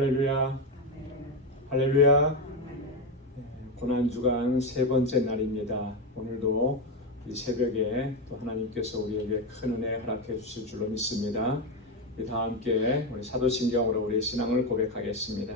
할렐루야, 할렐루야. 고난주간 세 번째 날입니다. 오늘도 이 새벽에 또 하나님께서 우리에게 큰 은혜 허락해 주실 줄로 믿습니다. 다 함께 우리 사도신경으로 우리 신앙을 고백하겠습니다.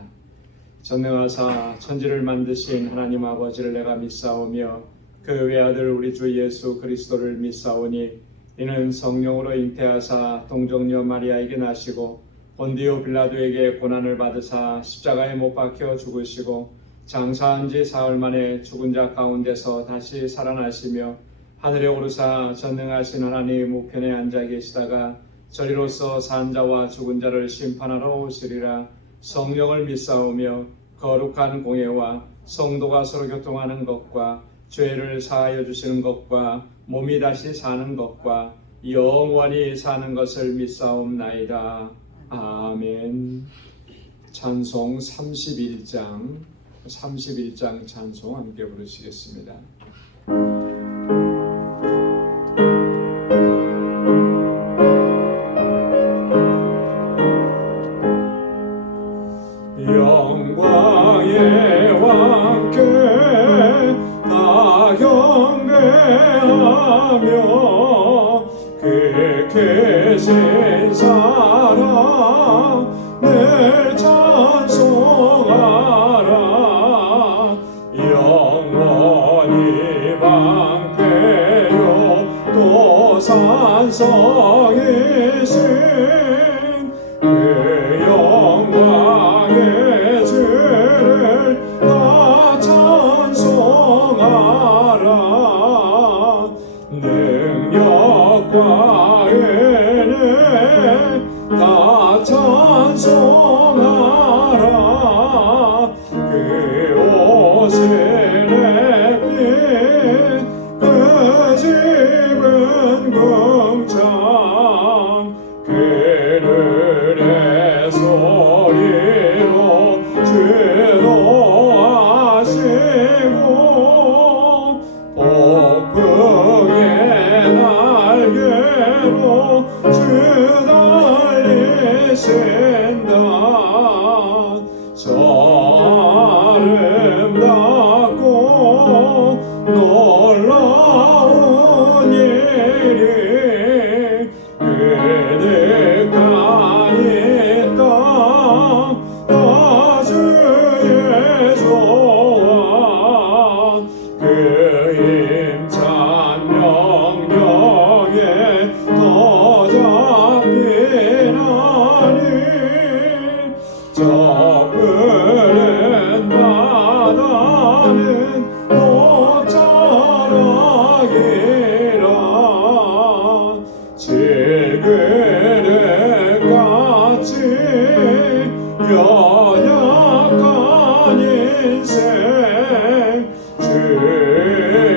전능하사 천지를 만드신 하나님 아버지를 내가 믿사오며 그 외아들 우리 주 예수 그리스도를 믿사오니 이는 성령으로 잉태하사 동정녀 마리아에게 나시고 본디오 빌라도에게 고난을 받으사 십자가에 못 박혀 죽으시고 장사한 지 사흘 만에 죽은 자 가운데서 다시 살아나시며 하늘에 오르사 전능하신 하나님 우편에 앉아 계시다가 저리로서 산 자와 죽은 자를 심판하러 오시리라. 성령을 믿사오며 거룩한 공예와 성도가 서로 교통하는 것과 죄를 사하여 주시는 것과 몸이 다시 사는 것과 영원히 사는 것을 믿사옵나이다. 아멘. 찬송 31장 찬송 함께 부르시겠습니다. 영광의 왕께 다 경배하며 그 계신 사랑 늘 찬송하라. 영원히 방패요 또 산성이신 그 영광의 주를 다 찬송하라. 능력과 은혜 다 찬송하라. 그 오신 햇빛 그 집은 궁창 그늘의 소리로 주도하시고 폭풍의 날개로 주 달리신다. 저 아름답고 놀라운 일이 그득하니까 다 주의 조화 그 힘찬 명령에 더 잡히나니 저 푸른 바다는 모자라기라. 질그릇같이 연약한 인생 주의지하여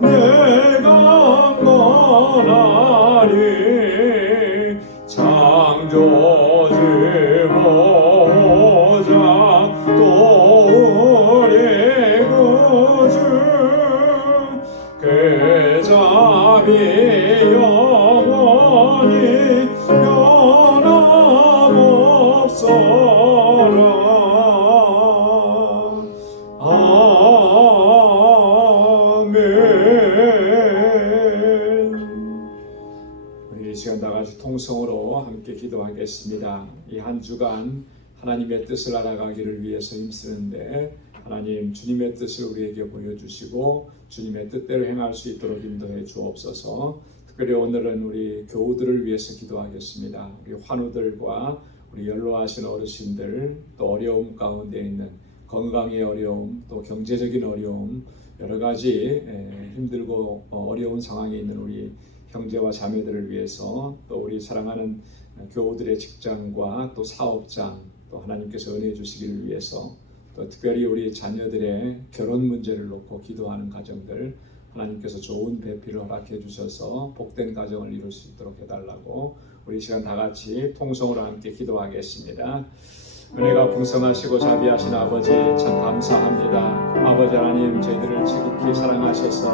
내가 원하리. 창조주 보호자 또 우리 구주 그 자비 영원히 변함없어라. 아멘. 우리 이 시간 다같이 통성으로 함께 기도하겠습니다. 이 한 주간 하나님의 뜻을 알아가기를 위해서 힘쓰는데 하나님 주님의 뜻을 우리에게 보여주시고 주님의 뜻대로 행할 수 있도록 인도해 주옵소서. 특별히 오늘은 우리 교우들을 위해서 기도하겠습니다. 우리 환우들과 우리 연로하신 어르신들, 또 어려움 가운데 있는 건강의 어려움, 또 경제적인 어려움, 여러 가지 힘들고 어려운 상황에 있는 우리 형제와 자매들을 위해서, 또 우리 사랑하는 교우들의 직장과 또 사업장, 또 하나님께서 은혜 주시기를 위해서, 또 특별히 우리 자녀들의 결혼 문제를 놓고 기도하는 가정들 하나님께서 좋은 배필을 허락해 주셔서 복된 가정을 이룰 수 있도록 해달라고 우리 시간 다 같이 통성으로 함께 기도하겠습니다. 은혜가 풍성하시고 자비하신 아버지 참 감사합니다. 아버지 하나님, 저희들을 지극히 사랑하셔서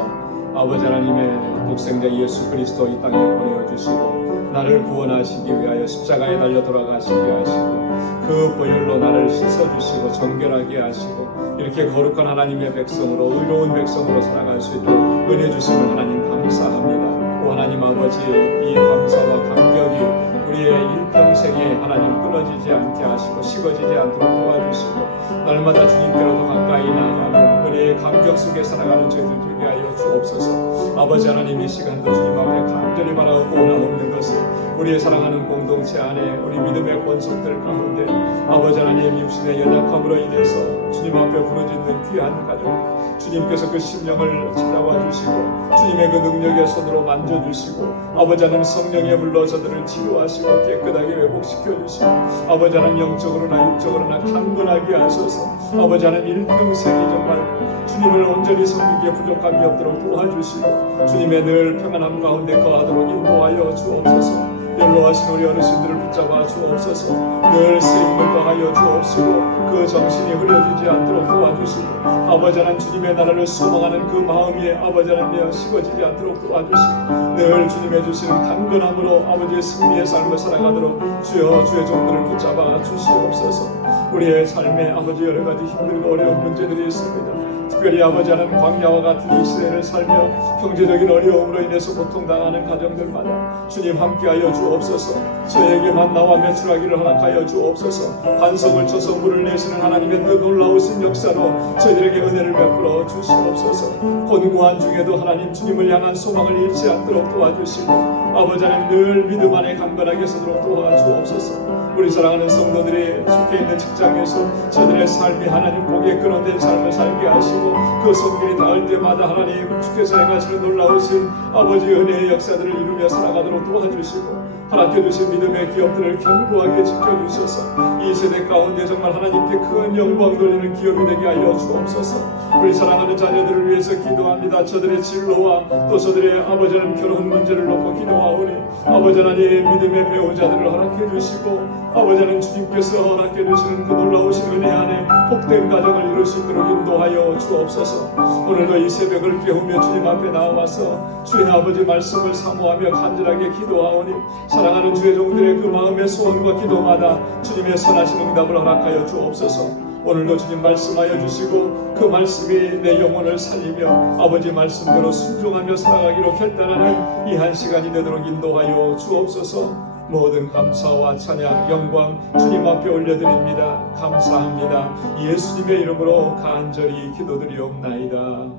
아버지 하나님의 독생자 예수 그리스도 이 땅에 보내주시고 나를 구원하시기 위하여 십자가에 달려 돌아가시게 하시고 그 보혈로 나를 씻어주시고 정결하게 하시고 이렇게 거룩한 하나님의 백성으로 의로운 백성으로 살아갈 수 있도록 은혜 주시는 하나님 감사합니다. 오 하나님 아버지, 이 감사와 감격이 우리의 일평생에 하나님 끊어지지 않게 하시고 식어지지 않도록 도와주시고 날마다 주님께로 더 가까이 나아가며 은혜의 감격 속에 살아가는 저희들 되게 하여 주옵소서. 아버지 하나님, 이 시간도 주님 앞에 간절히 바라고 원하옵는 것은 우리의 사랑하는 공동체 안에 우리 믿음의 권속들 가운데 아버지 하나님 육신의 연약함으로 인해서 주님 앞에 부르짖는 귀한 가족 주님께서 그 심령을 찾아와 주시고 주님의 그 능력의 손으로 만져주시고 아버지 하나님 성령의 물로 저들을 치료하시고 깨끗하게 회복시켜 주시고 아버지 하나님 영적으로나 육적으로나 강건하게 하소서. 아버지 하나님 일평생이 정말 주님을 온전히 섬기기에 부족함이 없도록 도와주시고 주님의 늘 평안함 가운데 거하도록 인도하여 주옵소서. 연로하신 우리 어르신들을 붙잡아 주옵소서. 늘 쓰임을 더하여 주옵시고 그 정신이 흐려지지 않도록 도와주시고 아버지 하나님 주님의 나라를 소망하는 그 마음이 아버지 하나님 식어지지 않도록 도와주시고 늘 주님의 주시는 강건함으로 아버지의 승리의 삶을 살아가도록 주여 주의 종들을 붙잡아 주시옵소서. 우리의 삶에 아버지 여러 가지 힘들고 어려운 문제들이 있습니다. 특별히 아버지 하나님 광야와 같은 이 시대를 살며 경제적인 어려움으로 인해서 고통당하는 가정들마다 주님 함께하여 주옵소서. 저에게만 나와 매출하기를 허락하여 주옵소서. 반석을 쳐서 물을 내시는 하나님의 그 놀라우신 역사로 저희들에게 은혜를 베풀어 주시옵소서. 곤고한 중에도 하나님 주님을 향한 소망을 잃지 않도록 도와주시고 아버지 하나님 늘 믿음 안에 강건하게 서도록 도와주옵소서. 우리 사랑하는 성도들이 속해 있는 직장에서 저들의 삶이 하나님 복에 근원된 삶을 살게 하시고 그 손길이 닿을 때마다 하나님 주께서 행하시는 놀라우신 아버지 은혜의 역사들을 이루며 살아가도록 도와주시고 허락해주신 믿음의 기업들을 견고하게 지켜주셔서 이 세대 가운데 정말 하나님께 큰 영광 돌리는 기업이 되게 하여 주옵소서. 우리 사랑하는 자녀들을 위해서 기도합니다. 저들의 진로와 또 저들의 아버지 하나님 결혼 문제를 놓고 기도하오니 아버지 하나님 믿음의 배우자들을 허락해주시고 아버지 하나님 주님께서 허락해주시는 그 놀라우신 은혜 안에 복된 가정을 이룰 수 있도록 인도하여 주옵소서. 오늘도 이 새벽을 깨우며 주님 앞에 나와서 주의 아버지 말씀을 사모하며 간절하게 기도하오니 사랑하는 주의 종들의 그 마음의 소원과 기도마다 주님의 선하신 응답을 허락하여 주옵소서. 오늘도 주님 말씀하여 주시고 그 말씀이 내 영혼을 살리며 아버지 말씀대로 순종하며 살아가기로 결단하는 이 한 시간이 되도록 인도하여 주옵소서. 모든 감사와 찬양 영광 주님 앞에 올려드립니다. 감사합니다. 예수님의 이름으로 간절히 기도드리옵나이다.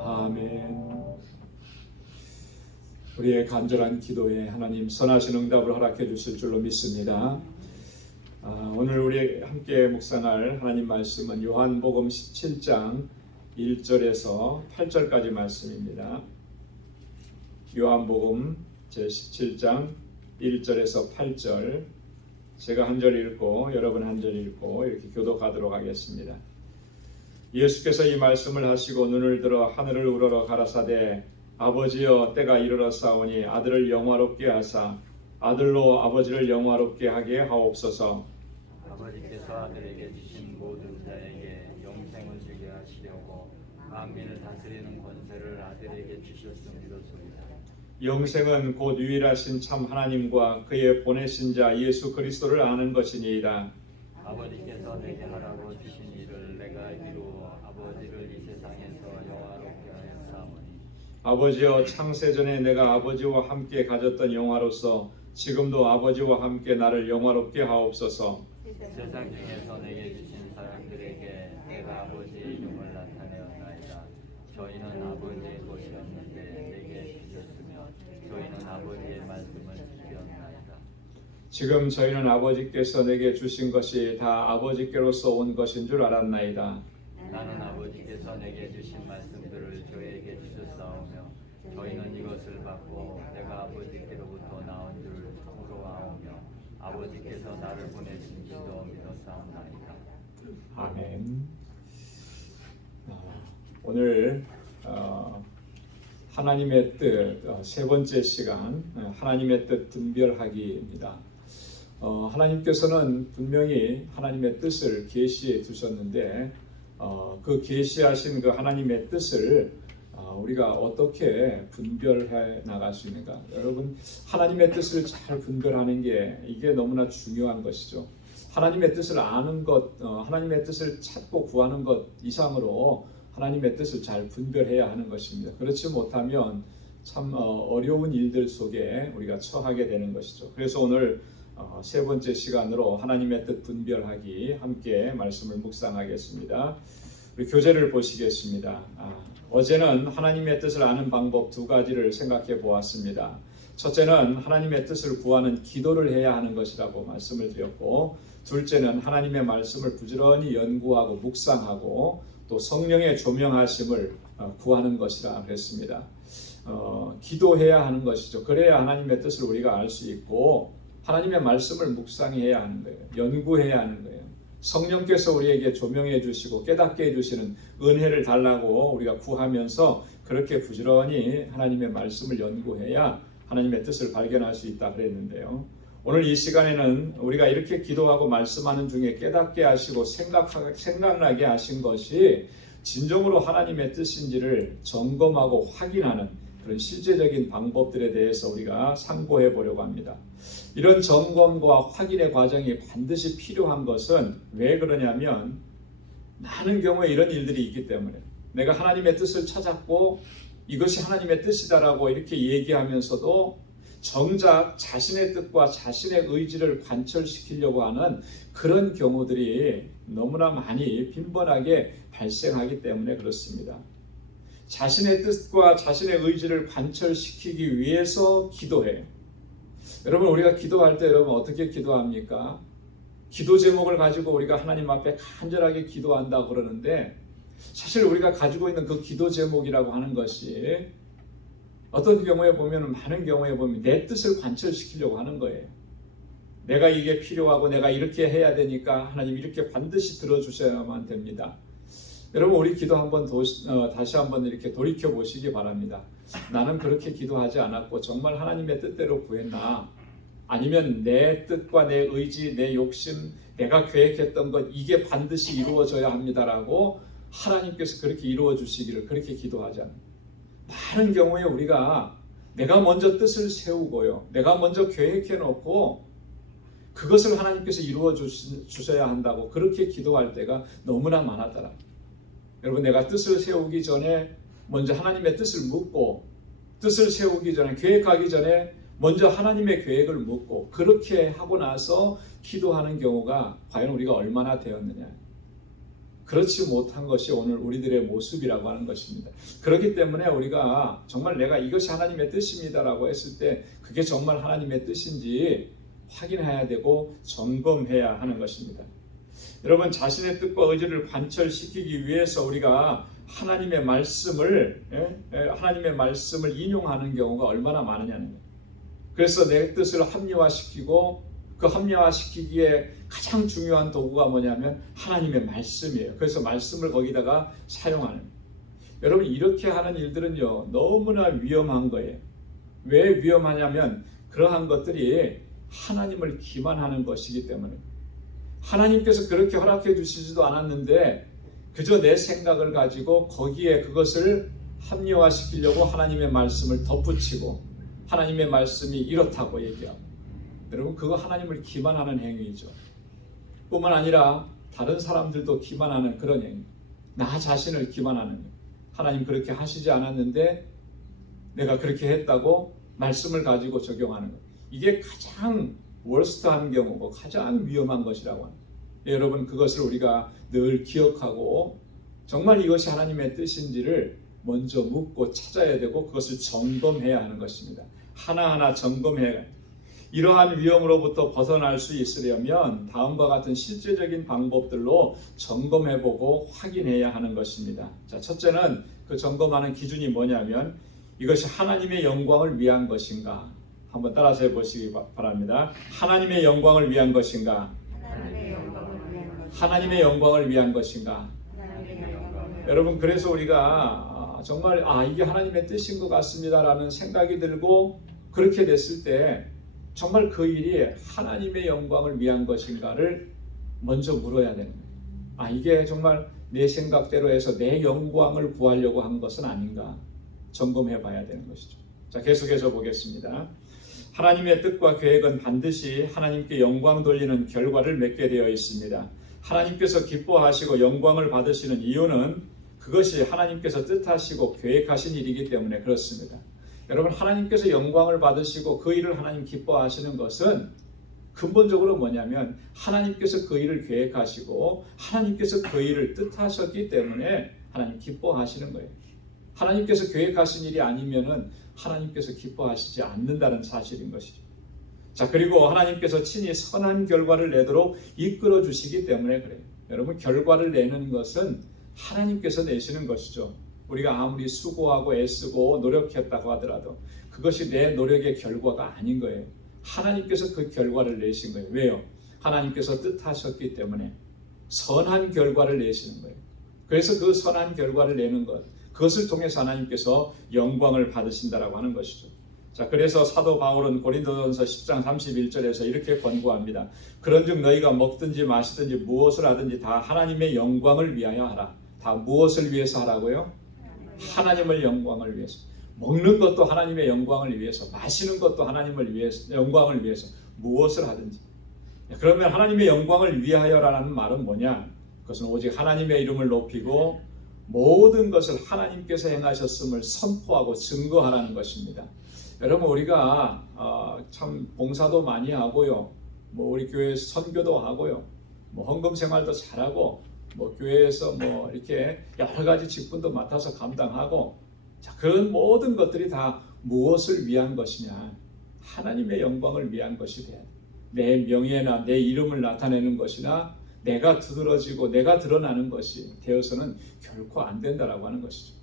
아멘. 우리의 간절한 기도에 하나님 선하신 응답을 허락해 주실 줄로 믿습니다. 오늘 우리 함께 묵상할 하나님 말씀은 요한복음 17장 1절에서 8절까지 말씀입니다. 요한복음 제17장 1절에서 8절, 제가 한 절 읽고 여러분 한 절 읽고 이렇게 교독하도록 하겠습니다. 예수께서 이 말씀을 하시고 눈을 들어 하늘을 우러러 가라사대 아버지여 때가 이르렀사오니 아들을 영화롭게 하사 아들로 아버지를 영화롭게 하게 하옵소서. 아버지께서 아들에게 주신 모든 자에게 영생을 주게 하시려고 만민을 다스리는 권세를 아들에게 주셨음이로소이다. 영생은 곧 유일하신 참 하나님과 그의 보내신 자 예수 그리스도를 아는 것이니이다. 아버지께서 내게 하라고 주신 일을 내가 이루어 아버지를 이 세상에서 영화롭게 하였사오니 아버지여 창세전에 내가 아버지와 함께 가졌던 영화로서 지금도 아버지와 함께 나를 영화롭게 하옵소서. 세상 중에서 내게 주신 사람들에게 내가 아버지의 이름을 나타내었나이다. 저희는 아버지의 것이었는데 내게 주셨으며 저희는 아버지의 말씀을 지켰나이다. 지금 저희는 아버지께서 내게 주신 것이 다 아버지께로서 온 것인 줄 알았나이다. 나는 아버지께서 내게 주신 말씀들을 저희에게 주셨사오며 저희는 이것을 받고 내가 아버지께로부터 나온 줄 참으로 아오며 아버지께서 나를 보내신 줄도 믿었사옵나이다. 아멘. 오늘 하나님의 뜻 세 번째 시간 하나님의 뜻 분별하기입니다. 하나님께서는 분명히 하나님의 뜻을 계시해 두셨는데 그 계시하신 그 하나님의 뜻을 우리가 어떻게 분별해 나갈 수 있는가? 여러분, 하나님의 뜻을 잘 분별하는 게 이게 너무나 중요한 것이죠. 하나님의 뜻을 아는 것, 하나님의 뜻을 찾고 구하는 것 이상으로 하나님의 뜻을 잘 분별해야 하는 것입니다. 그렇지 못하면 참 어려운 일들 속에 우리가 처하게 되는 것이죠. 그래서 오늘 세 번째 시간으로 하나님의 뜻 분별하기 함께 말씀을 묵상하겠습니다. 우리 교재를 보시겠습니다. 어제는 하나님의 뜻을 아는 방법 두 가지를 생각해 보았습니다. 첫째는 하나님의 뜻을 구하는 기도를 해야 하는 것이라고 말씀을 드렸고, 둘째는 하나님의 말씀을 부지런히 연구하고 묵상하고 또 성령의 조명하심을 구하는 것이라 그랬습니다. 기도해야 하는 것이죠. 그래야 하나님의 뜻을 우리가 알 수 있고 하나님의 말씀을 묵상해야 하는 거예요. 연구해야 하는 거예요. 성령께서 우리에게 조명해 주시고 깨닫게 해 주시는 은혜를 달라고 우리가 구하면서 그렇게 부지런히 하나님의 말씀을 연구해야 하나님의 뜻을 발견할 수 있다 그랬는데요. 오늘 이 시간에는 우리가 이렇게 기도하고 말씀하는 중에 깨닫게 하시고 생각나게 하신 것이 진정으로 하나님의 뜻인지를 점검하고 확인하는 그런 실제적인 방법들에 대해서 우리가 상고해 보려고 합니다. 이런 점검과 확인의 과정이 반드시 필요한 것은 왜 그러냐면 많은 경우에 이런 일들이 있기 때문에 내가 하나님의 뜻을 찾았고 이것이 하나님의 뜻이다라고 이렇게 얘기하면서도 정작 자신의 뜻과 자신의 의지를 관철시키려고 하는 그런 경우들이 너무나 많이 빈번하게 발생하기 때문에 그렇습니다. 자신의 뜻과 자신의 의지를 관철시키기 위해서 기도해요. 여러분, 우리가 기도할 때 여러분 어떻게 기도합니까? 기도 제목을 가지고 우리가 하나님 앞에 간절하게 기도한다 그러는데 사실 우리가 가지고 있는 그 기도 제목이라고 하는 것이 어떤 경우에 보면 많은 경우에 보면 내 뜻을 관철시키려고 하는 거예요. 내가 이게 필요하고 내가 이렇게 해야 되니까 하나님 이렇게 반드시 들어주셔야만 됩니다. 여러분, 우리 기도 한번 다시 한번 이렇게 돌이켜 보시기 바랍니다. 나는 그렇게 기도하지 않았고 정말 하나님의 뜻대로 구했나? 아니면 내 뜻과 내 의지, 내 욕심, 내가 계획했던 것 이게 반드시 이루어져야 합니다라고 하나님께서 그렇게 이루어 주시기를 그렇게 기도하지 않습니다. 많은 경우에 우리가 내가 먼저 뜻을 세우고요, 내가 먼저 계획해 놓고 그것을 하나님께서 이루어 주셔야 한다고 그렇게 기도할 때가 너무나 많았더라. 여러분, 내가 뜻을 세우기 전에 먼저 하나님의 뜻을 묻고, 뜻을 세우기 전에 계획하기 전에 먼저 하나님의 계획을 묻고 그렇게 하고 나서 기도하는 경우가 과연 우리가 얼마나 되었느냐. 그렇지 못한 것이 오늘 우리들의 모습이라고 하는 것입니다. 그렇기 때문에 우리가 정말 내가 이것이 하나님의 뜻입니다라고 했을 때 그게 정말 하나님의 뜻인지 확인해야 되고 점검해야 하는 것입니다. 여러분, 자신의 뜻과 의지를 관철시키기 위해서 우리가 하나님의 말씀을 인용하는 경우가 얼마나 많으냐는 거예요. 그래서 내 뜻을 합리화시키고 그 합리화시키기에 가장 중요한 도구가 뭐냐면 하나님의 말씀이에요. 그래서 말씀을 거기다가 사용하는 거예요. 여러분, 이렇게 하는 일들은요 너무나 위험한 거예요. 왜 위험하냐면 그러한 것들이 하나님을 기만하는 것이기 때문에 하나님께서 그렇게 허락해 주시지도 않았는데 그저 내 생각을 가지고 거기에 그것을 합리화시키려고 하나님의 말씀을 덧붙이고 하나님의 말씀이 이렇다고 얘기하고, 여러분, 그거 하나님을 기만하는 행위죠. 뿐만 아니라 다른 사람들도 기만하는 그런 행위, 나 자신을 기만하는 행위. 하나님 그렇게 하시지 않았는데 내가 그렇게 했다고 말씀을 가지고 적용하는 것, 이게 가장 월스트한 경우고 가장 위험한 것이라고 합니다. 여러분, 그것을 우리가 늘 기억하고 정말 이것이 하나님의 뜻인지를 먼저 묻고 찾아야 되고 그것을 점검해야 하는 것입니다. 하나하나 점검해야. 이러한 위험으로부터 벗어날 수 있으려면 다음과 같은 실제적인 방법들로 점검해보고 확인해야 하는 것입니다. 자, 첫째는 그 점검하는 기준이 뭐냐면 이것이 하나님의 영광을 위한 것인가? 한번 따라서 해보시기 바랍니다. 하나님의 영광을 위한 것인가? 하나님의 영광을 위한 것인가? 여러분, 그래서 우리가 정말 이게 하나님의 뜻인 것 같습니다라는 생각이 들고 그렇게 됐을 때 정말 그 일이 하나님의 영광을 위한 것인가를 먼저 물어야 되는 거예요. 이게 정말 내 생각대로 해서 내 영광을 구하려고 한 것은 아닌가 점검해 봐야 되는 것이죠. 자, 계속해서 보겠습니다. 하나님의 뜻과 계획은 반드시 하나님께 영광 돌리는 결과를 맺게 되어 있습니다. 하나님께서 기뻐하시고 영광을 받으시는 이유는 그것이 하나님께서 뜻하시고 계획하신 일이기 때문에 그렇습니다. 여러분, 하나님께서 영광을 받으시고 그 일을 하나님 기뻐하시는 것은 근본적으로 뭐냐면 하나님께서 그 일을 계획하시고 하나님께서 그 일을 뜻하셨기 때문에 하나님 기뻐하시는 거예요. 하나님께서 계획하신 일이 아니면은 하나님께서 기뻐하시지 않는다는 사실인 것이죠. 자, 그리고 하나님께서 친히 선한 결과를 내도록 이끌어 주시기 때문에 그래요. 여러분, 결과를 내는 것은 하나님께서 내시는 것이죠. 우리가 아무리 수고하고 애쓰고 노력했다고 하더라도 그것이 내 노력의 결과가 아닌 거예요. 하나님께서 그 결과를 내신 거예요. 왜요? 하나님께서 뜻하셨기 때문에 선한 결과를 내시는 거예요. 그래서 그 선한 결과를 내는 것, 그것을 통해서 하나님께서 영광을 받으신다라고 하는 것이죠. 자, 그래서 사도 바울은 고린도전서 10장 31절에서 이렇게 권고합니다. 그런즉 너희가 먹든지 마시든지 무엇을 하든지 다 하나님의 영광을 위하여 하라. 다 무엇을 위해서 하라고요? 하나님의 영광을 위해서. 먹는 것도 하나님의 영광을 위해서, 마시는 것도 하나님을 위해서, 영광을 위해서 무엇을 하든지. 그러면 하나님의 영광을 위하여라는 말은 뭐냐? 그것은 오직 하나님의 이름을 높이고 모든 것을 하나님께서 행하셨음을 선포하고 증거하라는 것입니다. 여러분, 우리가 참 봉사도 많이 하고요, 뭐 우리 교회에서 선교도 하고요, 뭐 헌금 생활도 잘하고, 뭐 교회에서 뭐 이렇게 여러 가지 직분도 맡아서 감당하고, 자, 그런 모든 것들이 다 무엇을 위한 것이냐? 하나님의 영광을 위한 것이 돼. 내 명예나 내 이름을 나타내는 것이나 내가 두드러지고 내가 드러나는 것이 되어서는 결코 안 된다라고 하는 것이죠.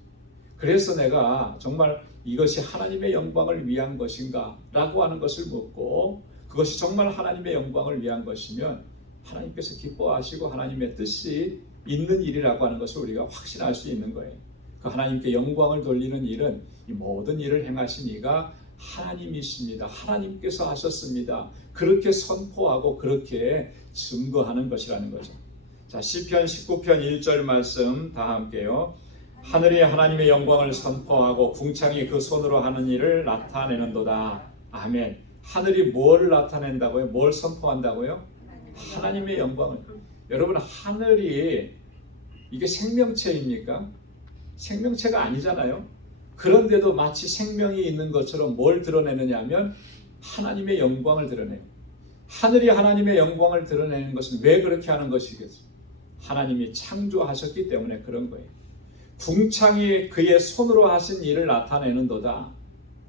그래서 내가 정말 이것이 하나님의 영광을 위한 것인가 라고 하는 것을 묻고, 그것이 정말 하나님의 영광을 위한 것이면 하나님께서 기뻐하시고 하나님의 뜻이 있는 일이라고 하는 것을 우리가 확신할 수 있는 거예요. 그 하나님께 영광을 돌리는 일은 이 모든 일을 행하신 이가 하나님이십니다. 하나님께서 하셨습니다. 그렇게 선포하고 그렇게 증거하는 것이라는 거죠. 자, 시편 19편 1절 말씀 다 함께요. 하늘이 하나님의 영광을 선포하고 궁창이 그 손으로 하는 일을 나타내는도다. 아멘. 하늘이 뭘 나타낸다고요? 뭘 선포한다고요? 하나님의 영광을. 여러분, 하늘이 이게 생명체입니까? 생명체가 아니잖아요. 그런데도 마치 생명이 있는 것처럼 뭘 드러내느냐 하면 하나님의 영광을 드러내요. 하늘이 하나님의 영광을 드러내는 것은 왜 그렇게 하는 것이겠어요? 하나님이 창조하셨기 때문에 그런 거예요. 궁창이 그의 손으로 하신 일을 나타내는도다.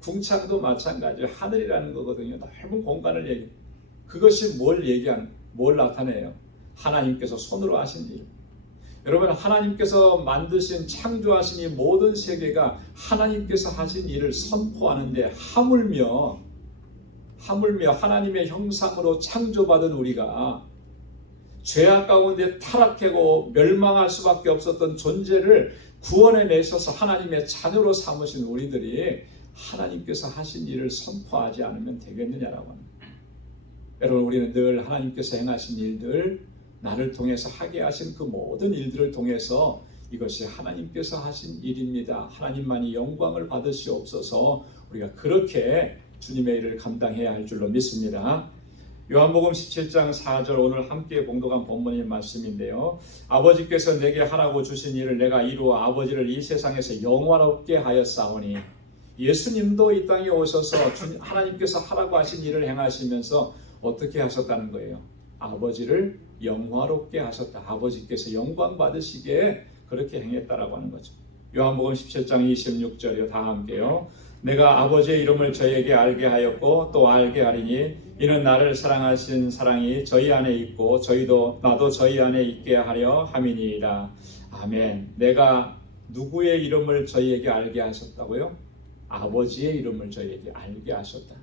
궁창도 마찬가지로 하늘이라는 거거든요. 넓은 공간을 얘기해요. 그것이 뭘 나타내요? 하나님께서 손으로 하신 일. 여러분, 하나님께서 만드신 창조하신 이 모든 세계가 하나님께서 하신 일을 선포하는데 하물며 하나님의 형상으로 창조받은 우리가 죄악 가운데 타락하고 멸망할 수밖에 없었던 존재를 구원해 내셔서 하나님의 자녀로 삼으신 우리들이 하나님께서 하신 일을 선포하지 않으면 되겠느냐라고 합니다. 여러분, 우리는 늘 하나님께서 행하신 일들, 나를 통해서 하게 하신 그 모든 일들을 통해서 이것이 하나님께서 하신 일입니다. 하나님만이 영광을 받으시옵소서. 우리가 그렇게 주님의 일을 감당해야 할 줄로 믿습니다. 요한복음 17장 4절 오늘 함께 봉독한 본문의 말씀인데요. 아버지께서 내게 하라고 주신 일을 내가 이루어 아버지를 이 세상에서 영화롭게 하였사오니. 예수님도 이 땅에 오셔서 하나님께서 하라고 하신 일을 행하시면서 어떻게 하셨다는 거예요? 아버지를 영화롭게 하셨다. 아버지께서 영광 받으시기에 그렇게 행했다라고 하는 거죠. 요한복음 17장 26절이요. 다 함께요. 내가 아버지의 이름을 저희에게 알게 하였고 또 알게 하리니 이는 나를 사랑하신 사랑이 저희 안에 있고 나도 저희 안에 있게 하려 함이니이다. 아멘. 내가 누구의 이름을 저희에게 알게 하셨다고요? 아버지의 이름을 저희에게 알게 하셨다.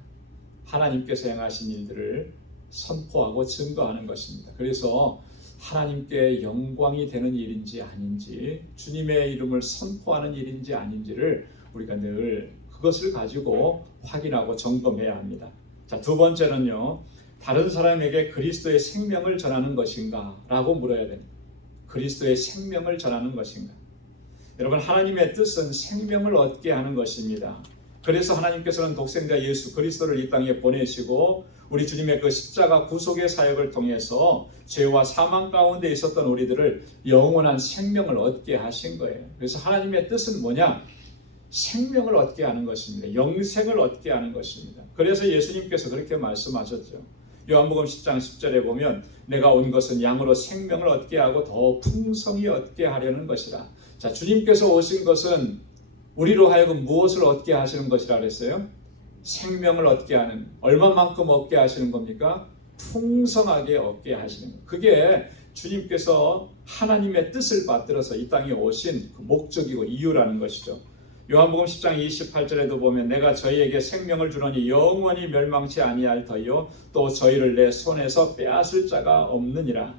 하나님께서 행하신 일들을 선포하고 증거하는 것입니다. 그래서 하나님께 영광이 되는 일인지 아닌지, 주님의 이름을 선포하는 일인지 아닌지를 우리가 늘 그것을 가지고 확인하고 점검해야 합니다. 자, 두 번째는요, 다른 사람에게 그리스도의 생명을 전하는 것인가 라고 물어야 됩니다. 그리스도의 생명을 전하는 것인가? 여러분, 하나님의 뜻은 생명을 얻게 하는 것입니다. 그래서 하나님께서는 독생자 예수 그리스도를 이 땅에 보내시고 우리 주님의 그 십자가 구속의 사역을 통해서 죄와 사망 가운데 있었던 우리들을 영원한 생명을 얻게 하신 거예요. 그래서 하나님의 뜻은 뭐냐? 생명을 얻게 하는 것입니다. 영생을 얻게 하는 것입니다. 그래서 예수님께서 그렇게 말씀하셨죠. 요한복음 10장 10절에 보면 내가 온 것은 양으로 생명을 얻게 하고 더 풍성히 얻게 하려는 것이라. 자, 주님께서 오신 것은 우리로 하여금 무엇을 얻게 하시는 것이라 그랬어요? 생명을 얻게 하는, 얼마만큼 얻게 하시는 겁니까? 풍성하게 얻게 하시는 것. 그게 주님께서 하나님의 뜻을 받들어서 이 땅에 오신 그 목적이고 이유라는 것이죠. 요한복음 10장 28절에도 보면 내가 저희에게 생명을 주노니 영원히 멸망치 아니할 터이요 또 저희를 내 손에서 빼앗을 자가 없느니라.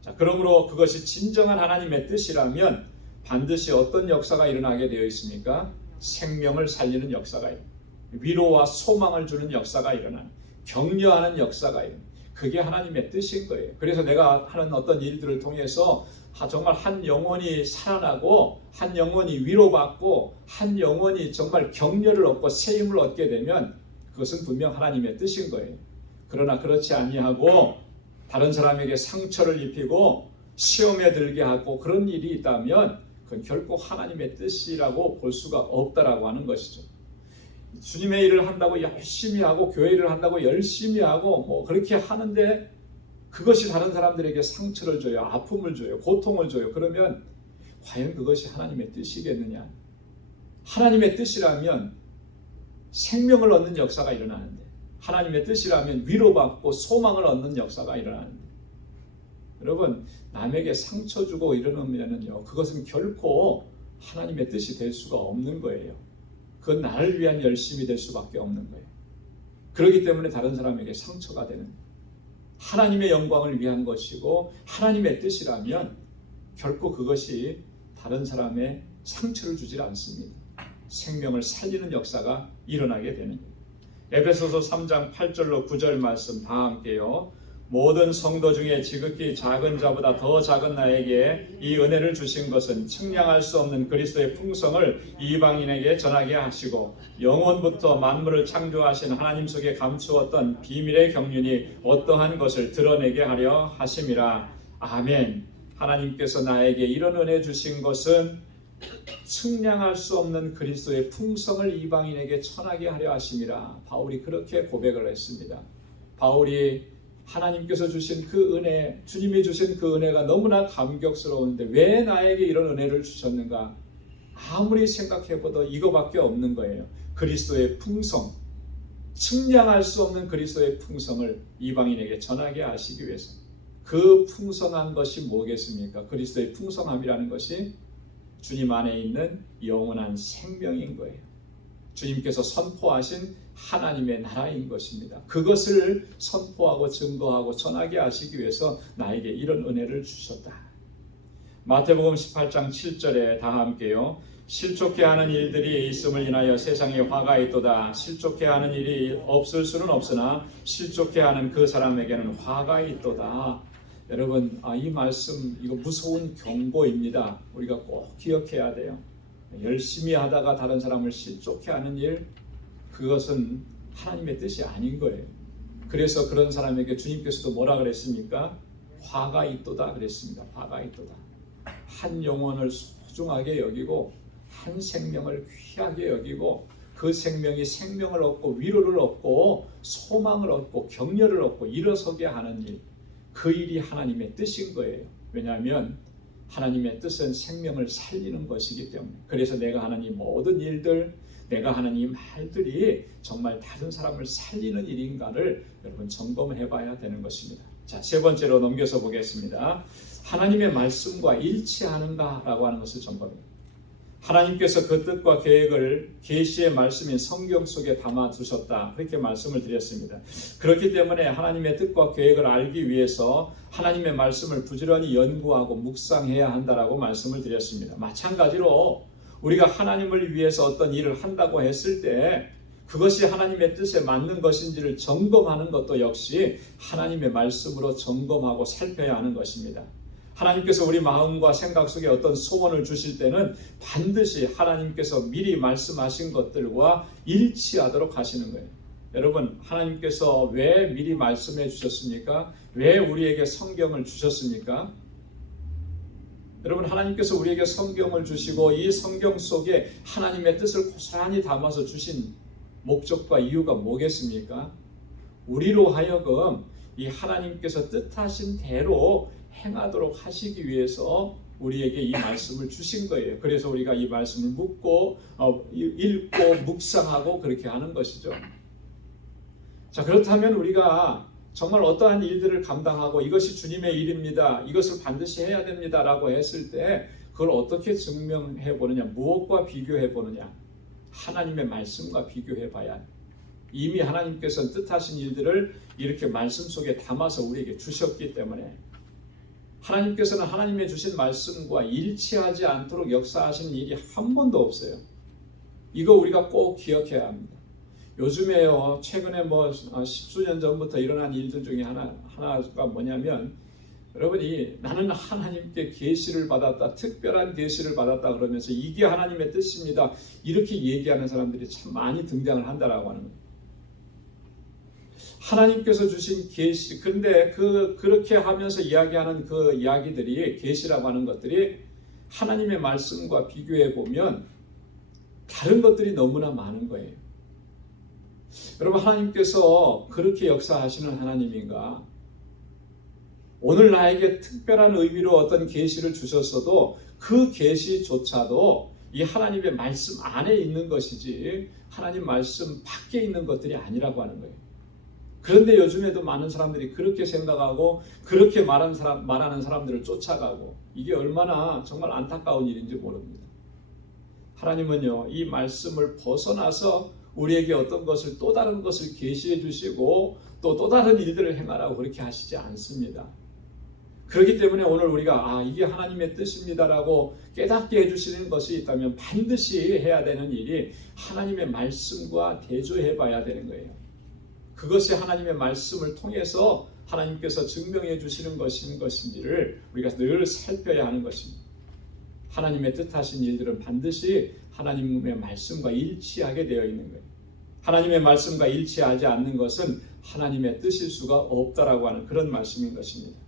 자, 그러므로 그것이 진정한 하나님의 뜻이라면 반드시 어떤 역사가 일어나게 되어 있습니까? 생명을 살리는 역사가 일어나요. 위로와 소망을 주는 역사가 일어나요. 격려하는 역사가 일어나요. 그게 하나님의 뜻인 거예요. 그래서 내가 하는 어떤 일들을 통해서 정말 한 영혼이 살아나고 한 영혼이 위로받고 한 영혼이 정말 격려를 얻고 세임을 얻게 되면 그것은 분명 하나님의 뜻인 거예요. 그러나 그렇지 아니하고 다른 사람에게 상처를 입히고 시험에 들게 하고 그런 일이 있다면 그건 결코 하나님의 뜻이라고 볼 수가 없다라고 하는 것이죠. 주님의 일을 한다고 열심히 하고 교회 일을 한다고 열심히 하고 뭐 그렇게 하는데 그것이 다른 사람들에게 상처를 줘요. 아픔을 줘요. 고통을 줘요. 그러면 과연 그것이 하나님의 뜻이겠느냐? 하나님의 뜻이라면 생명을 얻는 역사가 일어나는데 하나님의 뜻이라면 위로받고 소망을 얻는 역사가 일어나는데 여러분, 남에게 상처 주고 이러면요, 그것은 결코 하나님의 뜻이 될 수가 없는 거예요. 그건 나를 위한 열심이 될 수밖에 없는 거예요. 그렇기 때문에 다른 사람에게 상처가 되는 거예요. 하나님의 영광을 위한 것이고 하나님의 뜻이라면 결코 그것이 다른 사람의 상처를 주질 않습니다. 생명을 살리는 역사가 일어나게 되는 거예요. 에베소서 3장 8절로 9절 말씀 다 함께요. 모든 성도 중에 지극히 작은 자보다 더 작은 나에게 이 은혜를 주신 것은 측량할 수 없는 그리스도의 풍성을 이방인에게 전하게 하시고 영원부터 만물을 창조하신 하나님 속에 감추었던 비밀의 경륜이 어떠한 것을 드러내게 하려 하심이라. 아멘. 하나님께서 나에게 이런 은혜 주신 것은 측량할 수 없는 그리스도의 풍성을 이방인에게 전하게 하려 하심이라. 바울이 그렇게 고백을 했습니다. 바울이 하나님께서 주신 그 은혜, 주님이 주신 그 은혜가 너무나 감격스러운데 왜 나에게 이런 은혜를 주셨는가? 아무리 생각해봐도 이거밖에 없는 거예요. 그리스도의 풍성, 측량할 수 없는 그리스도의 풍성을 이방인에게 전하게 하시기 위해서. 그 풍성한 것이 뭐겠습니까? 그리스도의 풍성함이라는 것이 주님 안에 있는 영원한 생명인 거예요. 주님께서 선포하신 하나님의 나라인 것입니다. 그것을 선포하고 증거하고 전하게 하시기 위해서 나에게 이런 은혜를 주셨다. 마태복음 18장 7절에 다 함께요. 실족해 하는 일들이 있음을 인하여 세상에 화가 있도다. 실족해 하는 일이 없을 수는 없으나 실족해 하는 그 사람에게는 화가 있도다. 여러분, 이 말씀 이거 무서운 경고입니다. 우리가 꼭 기억해야 돼요. 열심히 하다가 다른 사람을 실족해 하는 일, 그것은 하나님의 뜻이 아닌 거예요. 그래서 그런 사람에게 주님께서도 뭐라 그랬습니까? 화가 있도다 그랬습니다. 화가 있도다. 한 영혼을 소중하게 여기고 한 생명을 귀하게 여기고 그 생명이 생명을 얻고 위로를 얻고 소망을 얻고 격려를 얻고 일어서게 하는 일, 그 일이 하나님의 뜻인 거예요. 왜냐하면 하나님의 뜻은 생명을 살리는 것이기 때문에. 그래서 내가 하는 이 모든 일들, 내가 하는 이 말들이 정말 다른 사람을 살리는 일인가를 여러분 점검해 봐야 되는 것입니다. 자, 세 번째로 넘겨서 보겠습니다. 하나님의 말씀과 일치하는가라고 하는 것을 점검해요. 하나님께서 그 뜻과 계획을 계시의 말씀인 성경 속에 담아 두셨다. 그렇게 말씀을 드렸습니다. 그렇기 때문에 하나님의 뜻과 계획을 알기 위해서 하나님의 말씀을 부지런히 연구하고 묵상해야 한다라고 말씀을 드렸습니다. 마찬가지로 우리가 하나님을 위해서 어떤 일을 한다고 했을 때 그것이 하나님의 뜻에 맞는 것인지를 점검하는 것도 역시 하나님의 말씀으로 점검하고 살펴야 하는 것입니다. 하나님께서 우리 마음과 생각 속에 어떤 소원을 주실 때는 반드시 하나님께서 미리 말씀하신 것들과 일치하도록 하시는 거예요. 여러분, 하나님께서 왜 미리 말씀해 주셨습니까? 왜 우리에게 성경을 주셨습니까? 여러분, 하나님께서 우리에게 성경을 주시고 이 성경 속에 하나님의 뜻을 고스란히 담아서 주신 목적과 이유가 뭐겠습니까? 우리로 하여금 이 하나님께서 뜻하신 대로 행하도록 하시기 위해서 우리에게 이 말씀을 주신 거예요. 그래서 우리가 이 말씀을 묵고 읽고 묵상하고 그렇게 하는 것이죠. 자, 그렇다면 우리가 정말 어떠한 일들을 감당하고 이것이 주님의 일입니다, 이것을 반드시 해야 됩니다 라고 했을 때 그걸 어떻게 증명해 보느냐, 무엇과 비교해 보느냐, 하나님의 말씀과 비교해 봐야 이미 하나님께서는 뜻하신 일들을 이렇게 말씀 속에 담아서 우리에게 주셨기 때문에 하나님께서는 하나님의 주신 말씀과 일치하지 않도록 역사하시는 일이 한 번도 없어요. 이거 우리가 꼭 기억해야 합니다. 요즘에요, 최근에 십수년 전부터 일어난 일들 중에 하나가 뭐냐면, 여러분이 나는 하나님께 계시를 받았다, 특별한 계시를 받았다 그러면서 이게 하나님의 뜻입니다 이렇게 얘기하는 사람들이 참 많이 등장을 한다라고 하는 거예요. 하나님께서 주신 계시, 근데 그렇게 하면서 이야기하는 그 이야기들이, 계시라고 하는 것들이 하나님의 말씀과 비교해 보면 다른 것들이 너무나 많은 거예요. 여러분, 하나님께서 그렇게 역사하시는 하나님인가? 오늘 나에게 특별한 의미로 어떤 계시를 주셨어도 그 계시조차도 이 하나님의 말씀 안에 있는 것이지 하나님 말씀 밖에 있는 것들이 아니라고 하는 거예요. 그런데 요즘에도 많은 사람들이 그렇게 생각하고 그렇게 말하는 사람들을 쫓아가고, 이게 얼마나 정말 안타까운 일인지 모릅니다. 하나님은요, 이 말씀을 벗어나서 우리에게 어떤 것을, 또 다른 것을 계시해 주시고 또 다른 일들을 행하라고 그렇게 하시지 않습니다. 그렇기 때문에 오늘 우리가 이게 하나님의 뜻입니다라고 깨닫게 해주시는 것이 있다면 반드시 해야 되는 일이 하나님의 말씀과 대조해 봐야 되는 거예요. 그것이 하나님의 말씀을 통해서 하나님께서 증명해 주시는 것인지를 우리가 늘 살펴야 하는 것입니다. 하나님의 뜻하신 일들은 반드시 하나님의 말씀과 일치하게 되어 있는 거예요. 하나님의 말씀과 일치하지 않는 것은 하나님의 뜻일 수가 없다라고 하는 그런 말씀인 것입니다.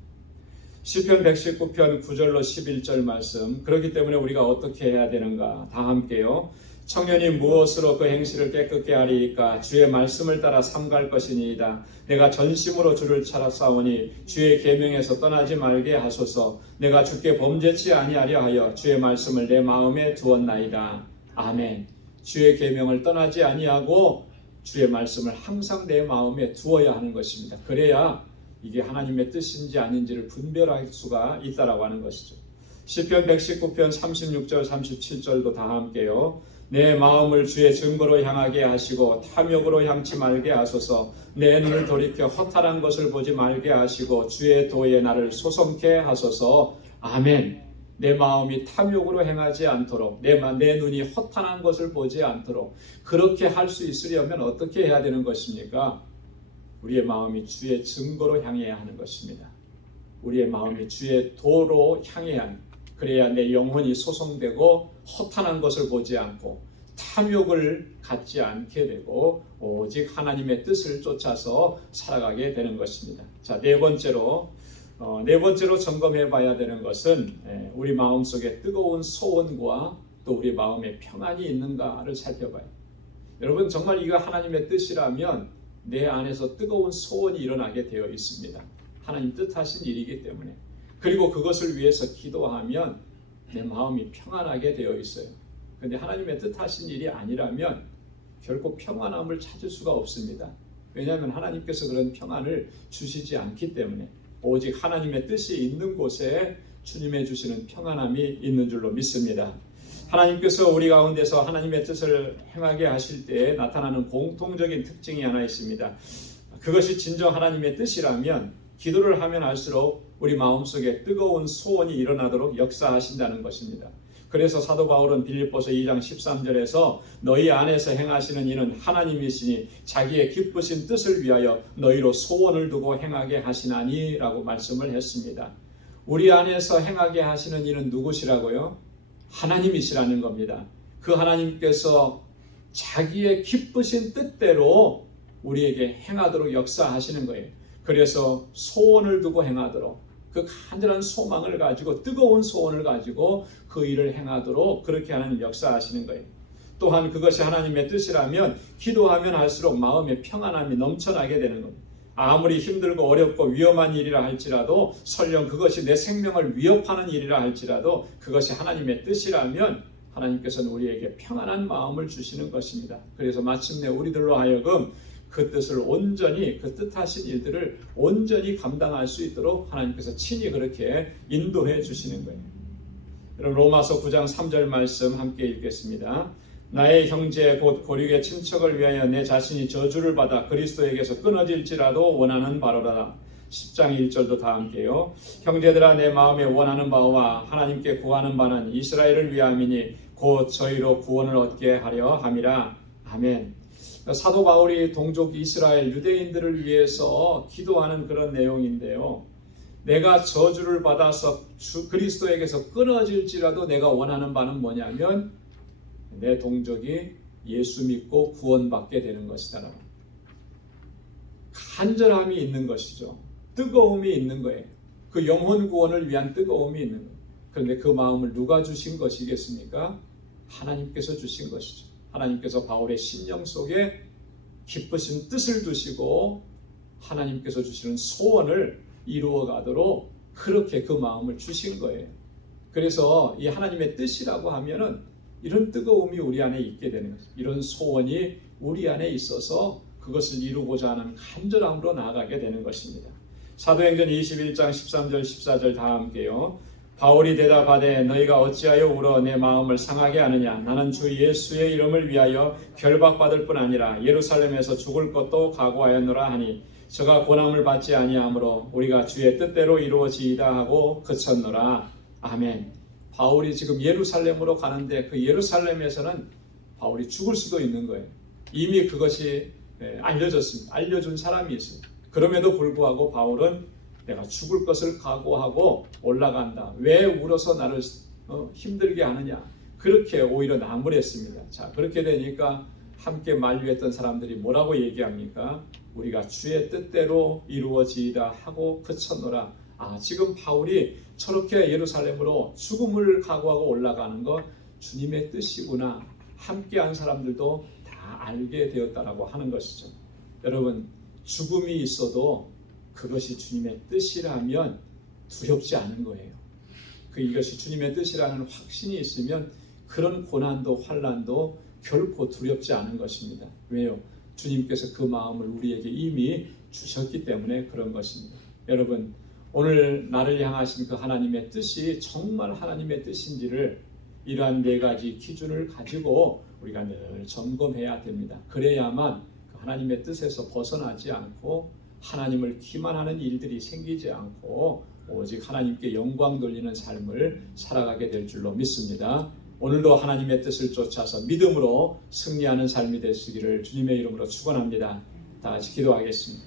시편 119편 9절로 11절 말씀, 그렇기 때문에 우리가 어떻게 해야 되는가? 다 함께요. 청년이 무엇으로 그 행실을 깨끗게 하리이까? 주의 말씀을 따라 삼갈 것이니이다. 내가 전심으로 주를 찾아싸우니 주의 계명에서 떠나지 말게 하소서. 내가 주께 범죄치 아니하려 하여 주의 말씀을 내 마음에 두었나이다. 아멘. 주의 계명을 떠나지 아니하고 주의 말씀을 항상 내 마음에 두어야 하는 것입니다. 그래야 이게 하나님의 뜻인지 아닌지를 분별할 수가 있다라고 하는 것이죠. 시편 119편 36절 37절도 다 함께요. 내 마음을 주의 증거로 향하게 하시고 탐욕으로 향치 말게 하소서. 내 눈을 돌이켜 허탄한 것을 보지 말게 하시고 주의 도에 나를 소성케 하소서. 아멘. 내 마음이 탐욕으로 행하지 않도록, 내 눈이 허탄한 것을 보지 않도록, 그렇게 할 수 있으려면 어떻게 해야 되는 것입니까? 우리의 마음이 주의 증거로 향해야 하는 것입니다. 우리의 마음이 주의 도로 향해야 하는, 그래야 내 영혼이 소성되고 허탄한 것을 보지 않고 탐욕을 갖지 않게 되고 오직 하나님의 뜻을 쫓아서 살아가게 되는 것입니다. 자, 네 번째로 점검해 봐야 되는 것은 우리 마음속에 뜨거운 소원과 또 우리 마음에 평안이 있는가를 살펴봐요. 여러분, 정말 이거 하나님의 뜻이라면 내 안에서 뜨거운 소원이 일어나게 되어 있습니다. 하나님 뜻하신 일이기 때문에. 그리고 그것을 위해서 기도하면 내 마음이 평안하게 되어 있어요. 그런데 하나님의 뜻하신 일이 아니라면 결코 평안함을 찾을 수가 없습니다. 왜냐하면 하나님께서 그런 평안을 주시지 않기 때문에 오직 하나님의 뜻이 있는 곳에 주님의 주시는 평안함이 있는 줄로 믿습니다. 하나님께서 우리 가운데서 하나님의 뜻을 행하게 하실 때 나타나는 공통적인 특징이 하나 있습니다. 그것이 진정 하나님의 뜻이라면 기도를 하면 할수록 우리 마음속에 뜨거운 소원이 일어나도록 역사하신다는 것입니다. 그래서 사도 바울은 빌립보서 2장 13절에서 너희 안에서 행하시는 이는 하나님이시니 자기의 기쁘신 뜻을 위하여 너희로 소원을 두고 행하게 하시나니 라고 말씀을 했습니다. 우리 안에서 행하게 하시는 이는 누구시라고요? 하나님이시라는 겁니다. 그 하나님께서 자기의 기쁘신 뜻대로 우리에게 행하도록 역사하시는 거예요. 그래서 소원을 두고 행하도록, 그 간절한 소망을 가지고, 뜨거운 소원을 가지고 그 일을 행하도록 그렇게 하나님 역사하시는 거예요. 또한 그것이 하나님의 뜻이라면 기도하면 할수록 마음의 평안함이 넘쳐나게 되는 겁니다. 아무리 힘들고 어렵고 위험한 일이라 할지라도, 설령 그것이 내 생명을 위협하는 일이라 할지라도 그것이 하나님의 뜻이라면 하나님께서는 우리에게 평안한 마음을 주시는 것입니다. 그래서 마침내 우리들로 하여금 그 뜻을 온전히, 그 뜻하신 일들을 온전히 감당할 수 있도록 하나님께서 친히 그렇게 인도해 주시는 거예요. 여러분, 로마서 9장 3절 말씀 함께 읽겠습니다. 나의 형제 곧 고륙의 친척을 위하여 내 자신이 저주를 받아 그리스도에게서 끊어질지라도 원하는 바로라. 10장 1절도 다 함께요. 형제들아, 내 마음에 원하는 바와 하나님께 구하는 바는 이스라엘을 위함이니 곧 저희로 구원을 얻게 하려 함이라. 아멘. 사도 바울이 동족 이스라엘 유대인들을 위해서 기도하는 그런 내용인데요. 내가 저주를 받아서 그리스도에게서 끊어질지라도 내가 원하는 바는 뭐냐면 내 동족이 예수 믿고 구원받게 되는 것이다. 간절함이 있는 것이죠. 뜨거움이 있는 거예요. 그 영혼 구원을 위한 뜨거움이 있는 거예요. 그런데 그 마음을 누가 주신 것이겠습니까? 하나님께서 주신 것이죠. 하나님께서 바울의 심령 속에 기쁘신 뜻을 두시고 하나님께서 주시는 소원을 이루어 가도록 그렇게 그 마음을 주신 거예요. 그래서 이 하나님의 뜻이라고 하면은 이런 뜨거움이 우리 안에 있게 되는 거죠. 이런 소원이 우리 안에 있어서 그것을 이루고자 하는 간절함으로 나아가게 되는 것입니다. 사도행전 21장 13절 14절 다 함께요. 바울이 대답하되 너희가 어찌하여 울어 내 마음을 상하게 하느냐. 나는 주 예수의 이름을 위하여 결박받을 뿐 아니라 예루살렘에서 죽을 것도 각오하였노라 하니 저가 고난을 받지 아니하므로 우리가 주의 뜻대로 이루어지이다 하고 그쳤노라. 아멘. 바울이 지금 예루살렘으로 가는데 그 예루살렘에서는 바울이 죽을 수도 있는 거예요. 이미 그것이 알려졌습니다. 알려준 사람이 있어요. 그럼에도 불구하고 바울은 내가 죽을 것을 각오하고 올라간다. 왜 울어서 나를 힘들게 하느냐. 그렇게 오히려 나무랬습니다. 자, 그렇게 되니까 함께 만류했던 사람들이 뭐라고 얘기합니까? 우리가 주의 뜻대로 이루어지이다 하고 그쳤노라. 아, 지금 바울이 저렇게 예루살렘으로 죽음을 각오하고 올라가는 것 주님의 뜻이구나. 함께한 사람들도 다 알게 되었다라고 하는 것이죠. 여러분, 죽음이 있어도 그것이 주님의 뜻이라면 두렵지 않은 거예요. 이것이 주님의 뜻이라는 확신이 있으면 그런 고난도 환난도 결코 두렵지 않은 것입니다. 왜요? 주님께서 그 마음을 우리에게 이미 주셨기 때문에 그런 것입니다. 여러분, 오늘 나를 향하신 그 하나님의 뜻이 정말 하나님의 뜻인지를 이러한 네 가지 기준을 가지고 우리가 늘 점검해야 됩니다. 그래야만 그 하나님의 뜻에서 벗어나지 않고 하나님을 기만하는 일들이 생기지 않고 오직 하나님께 영광 돌리는 삶을 살아가게 될 줄로 믿습니다. 오늘도 하나님의 뜻을 쫓아서 믿음으로 승리하는 삶이 되시기를 주님의 이름으로 축원합니다. 다 같이 기도하겠습니다.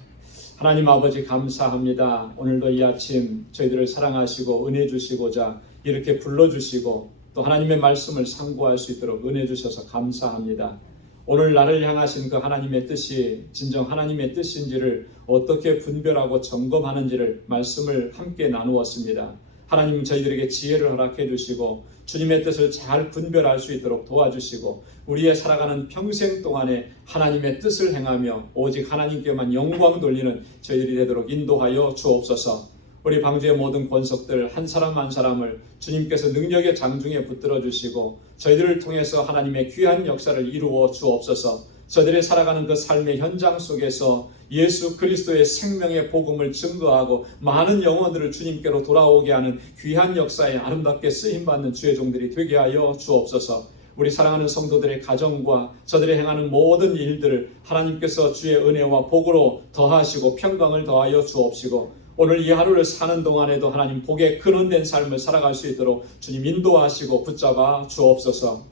하나님 아버지 감사합니다. 오늘도 이 아침 저희들을 사랑하시고 은혜 주시고자 이렇게 불러주시고 또 하나님의 말씀을 상고할 수 있도록 은혜 주셔서 감사합니다. 오늘 나를 향하신 그 하나님의 뜻이 진정 하나님의 뜻인지를 어떻게 분별하고 점검하는지를 말씀을 함께 나누었습니다. 하나님 저희들에게 지혜를 허락해 주시고 주님의 뜻을 잘 분별할 수 있도록 도와주시고 우리의 살아가는 평생 동안에 하나님의 뜻을 행하며 오직 하나님께만 영광 돌리는 저희들이 되도록 인도하여 주옵소서. 우리 방주의 모든 권속들 한 사람 한 사람을 주님께서 능력의 장중에 붙들어 주시고 저희들을 통해서 하나님의 귀한 역사를 이루어 주옵소서. 저들이 살아가는 그 삶의 현장 속에서 예수 그리스도의 생명의 복음을 증거하고 많은 영혼들을 주님께로 돌아오게 하는 귀한 역사에 아름답게 쓰임받는 주의 종들이 되게 하여 주옵소서. 우리 사랑하는 성도들의 가정과 저들이 행하는 모든 일들을 하나님께서 주의 은혜와 복으로 더하시고 평강을 더하여 주옵시고 오늘 이 하루를 사는 동안에도 하나님 복에 근원된 삶을 살아갈 수 있도록 주님 인도하시고 붙잡아 주옵소서.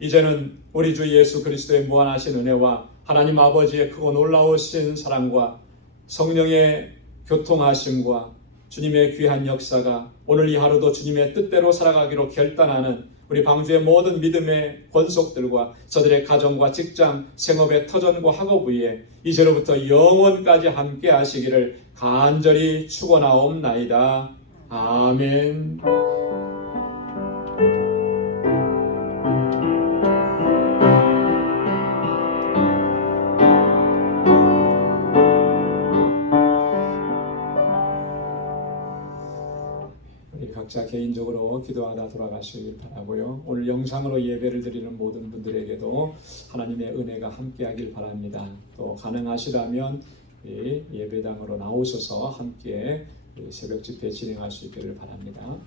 이제는 우리 주 예수 그리스도의 무한하신 은혜와 하나님 아버지의 크고 놀라우신 사랑과 성령의 교통하심과 주님의 귀한 역사가 오늘 이 하루도 주님의 뜻대로 살아가기로 결단하는 우리 방주의 모든 믿음의 권속들과 저들의 가정과 직장, 생업의 터전과 학업 위에 이제로부터 영원까지 함께 하시기를 간절히 축원하옵나이다. 아멘. 우리 각자 개인적으로 기도하다 돌아가시길 바라고요. 오늘 영상으로 예배를 드리는 모든 분들에게도 하나님의 은혜가 함께하길 바랍니다. 또 가능하시다면 이 예배당으로 나오셔서 함께 새벽 집회 진행할 수 있기를 바랍니다.